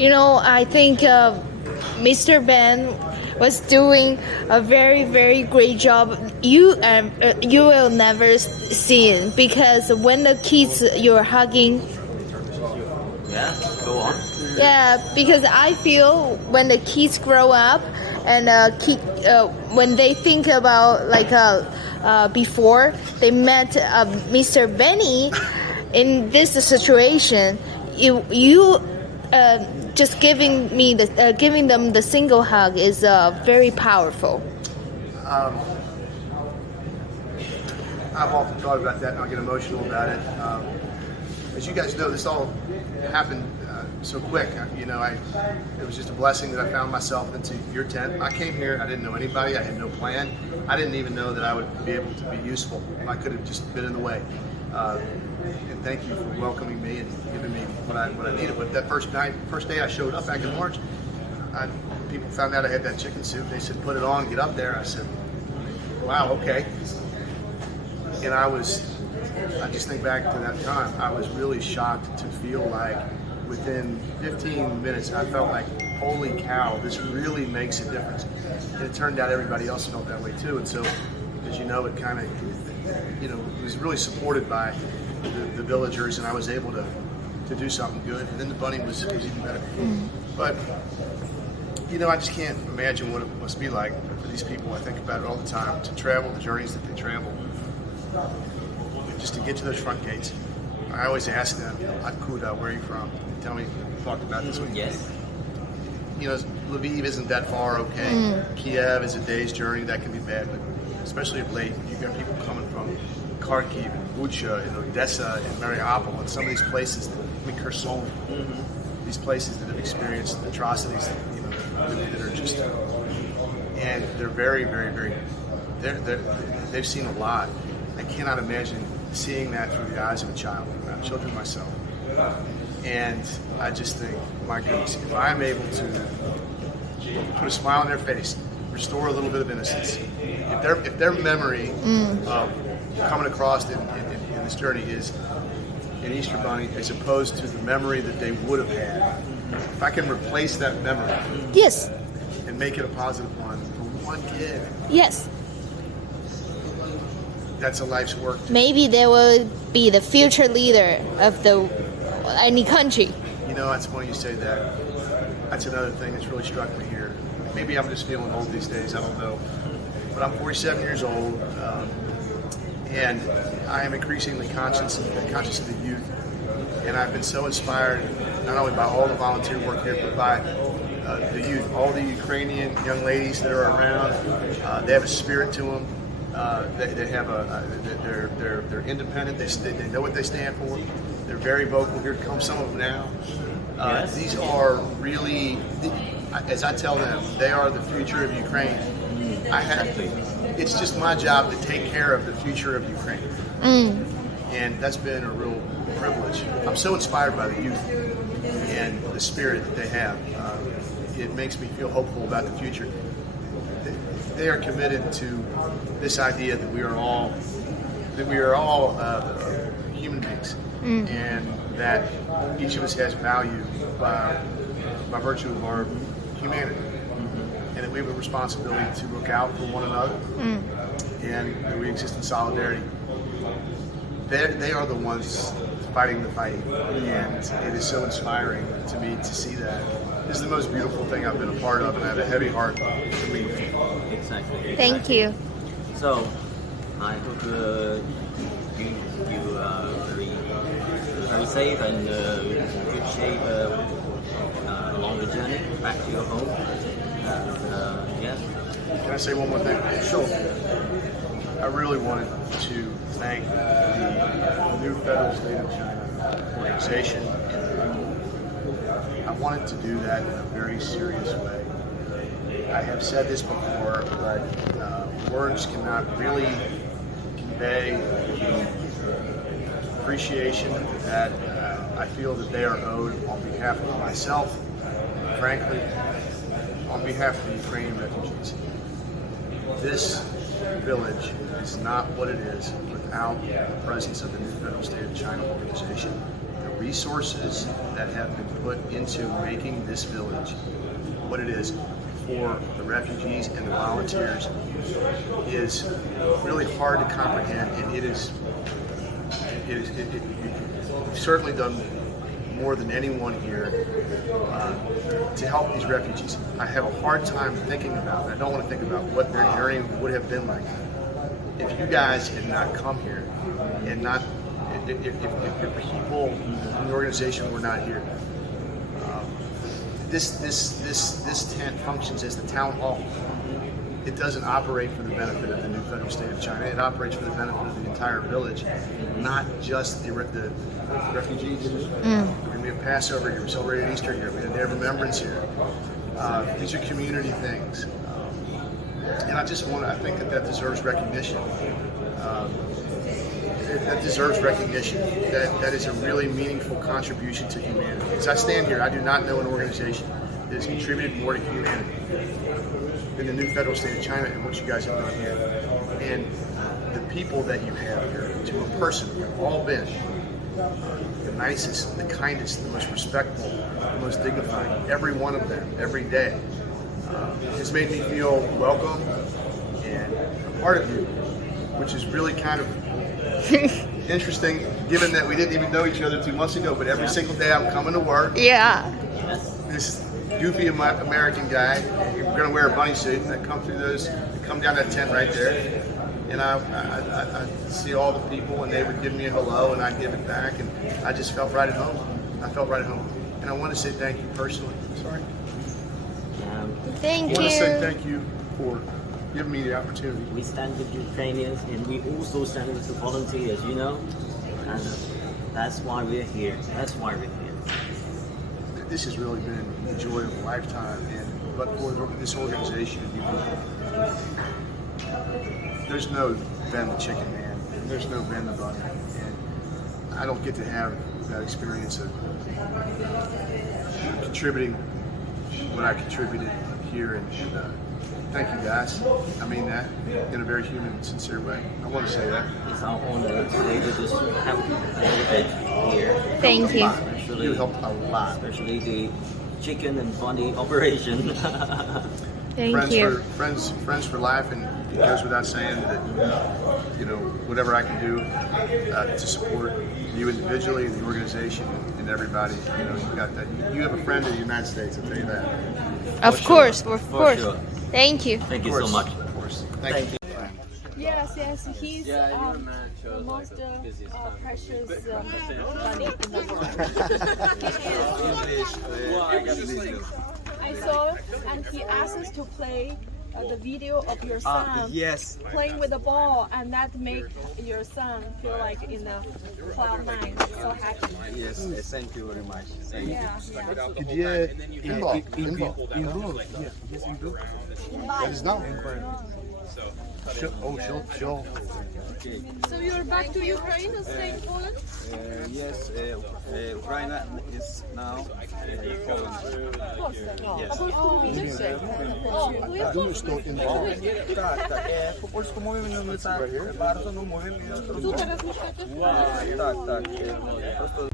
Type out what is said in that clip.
I think Mr. Ben was doing a very, very great job. You will never see it because when the kids you're hugging. Yeah, go on. Yeah, because I feel when the kids grow up and when they think about before they met Mr. Benny in this situation, you just giving them the single hug is very powerful. I've often thought about that and I get emotional about it. As you guys know, this all happened so quick. It was just a blessing that I found myself into your tent. I came here, I didn't know anybody, I had no plan. I didn't even know that I would be able to be useful. I could have just been in the way. And thank you for welcoming me and giving me what I needed. But that first day I showed up back in March, people found out I had that chicken soup. They said, put it on, get up there. I said, wow, okay. And I just think back to that time, I was really shocked to feel like within 15 minutes, I felt like, holy cow, this really makes a difference. And it turned out everybody else felt that way too. And so, as you know, it kind of, it was really supported by the villagers, and I was able to do something good. And then the bunny was even better. But, I just can't imagine what it must be like for these people. I think about it all the time, to travel the journeys that they travel, just to get to those front gates. I always ask them, Akuda, where are you from? They tell me, we talked about this week. Yes. Lviv isn't that far, okay. Kiev is a day's journey, that can be bad, but especially of late, you've got people coming from Kharkiv and Bucha and Odessa and Mariupol and some of these places, Kherson, these places that have experienced atrocities that are just, and they're very, very, very, they've seen a lot. I cannot imagine seeing that through the eyes of a child. I have children myself. And I just think, my goodness, if I'm able to put a smile on their face, restore a little bit of innocence, if their memory of coming across in this journey is an Easter bunny as opposed to the memory that they would have had, if I can replace that memory, Yes. and make it a positive one for one kid, Yes. that's a life's work. Maybe they will be the future leader of any country. It's funny you say that. That's another thing that's really struck me here. Maybe I'm just feeling old these days, I don't know. But I'm 47 years old, and I am increasingly conscious of the youth. And I've been so inspired, not only by all the volunteer work here, but by the youth, all the Ukrainian young ladies that are around. They have a spirit to them. They have they're independent. They know what they stand for. They're very vocal. Here come some of them now. Yes. These are really, as I tell them, they are the future of Ukraine. It's just my job to take care of the future of Ukraine, and that's been a real privilege. I'm so inspired by the youth and the spirit that they have. It makes me feel hopeful about the future. They are committed to this idea that we are all human beings, and that each of us has value by virtue of our humanity, and that we have a responsibility to look out for one another, and that we exist in solidarity. They are the ones fighting the fight, and it is so inspiring to me to see that. This is the most beautiful thing I've been a part of, and I have a heavy heart to leave. Exactly. Thank you. So, I hope you are very safe and good shape along the journey back to your home. Yeah. Can I say one more thing? Sure. I really wanted to thank the new Federal State of China organization. I wanted to do that in a very serious way. I have said this before, but words cannot really convey the appreciation that I feel that they are owed on behalf of myself, and frankly, on behalf of the Ukrainian refugees. This village is not what it is without the presence of the new Federal State of China organization that resources that have been put into making this village what it is for the refugees and the volunteers is really hard to comprehend, and you've certainly done more than anyone here to help these refugees. I have a hard time thinking about it. I don't want to think about what their journey would have been like if you guys had not come here and not if people in the organization were not here. This tent functions as the town hall. It doesn't operate for the benefit of the new federal state of China. It operates for the benefit of the entire village, not just the refugees. We're going to be a Passover here. We're celebrating Easter here. We have Day of Remembrance here. These are community things. And I think that deserves recognition. That deserves recognition. That is a really meaningful contribution to humanity. As I stand here, I do not know an organization that has contributed more to humanity than the new federal state of China and what you guys have done here. And the people that you have here, to a person, have all been the nicest, the kindest, the most respectful, the most dignified. Every one of them, every day, has made me feel welcome and a part of you, which is really kind of interesting, given that we didn't even know each other 2 months ago. But every single day I'm coming to work. Yeah. This goofy American guy, you're going to wear a bunny suit, and I come through those, come down that tent right there, and I see all the people, and they would give me a hello, and I'd give it back, and I just felt right at home. I felt right at home. And I want to say thank you personally. Sorry. Thank I want to say you. thank you for giving me the opportunity. We stand with Ukrainians, and we also stand with the volunteers, you know, and that's why we're here. That's why we're here. This has really been the joy of a lifetime, but for this organization, there's no Ben the Chicken Man, and there's no Ben the Bunny, and I don't get to have that experience of contributing what I contributed here, and thank you guys. I mean that in a very human and sincere way. I want to say that. It's our honor today to just help a little bit here. Thank you. You helped a lot. Especially the chicken and bunny operation. Thank you. Friends for life, and it goes without saying that whatever I can do to support you individually and the organization and everybody, you got that. You have a friend in the United States. I'll tell you that. Of course, of For course. sure. Thank you. Thank you so much. Of course. Thank you. Yes, he's the most precious bunny in the world. I saw, and he asked us to play the video of your son Yes. playing with the ball, and that make your son feel like in the cloud nine, so happy. Yes, thank you very much. Thank you. Yeah. Где инбок? Yes, in blue. Я не знал. Все. So you're back to Ukraine and staying in Poland? Yes, Ukraine is now Poland. Yes. Я думаю, что инбок. Так, по польському мові не так багато, але мовимо. Tu teraz mieszkacie? Так, просто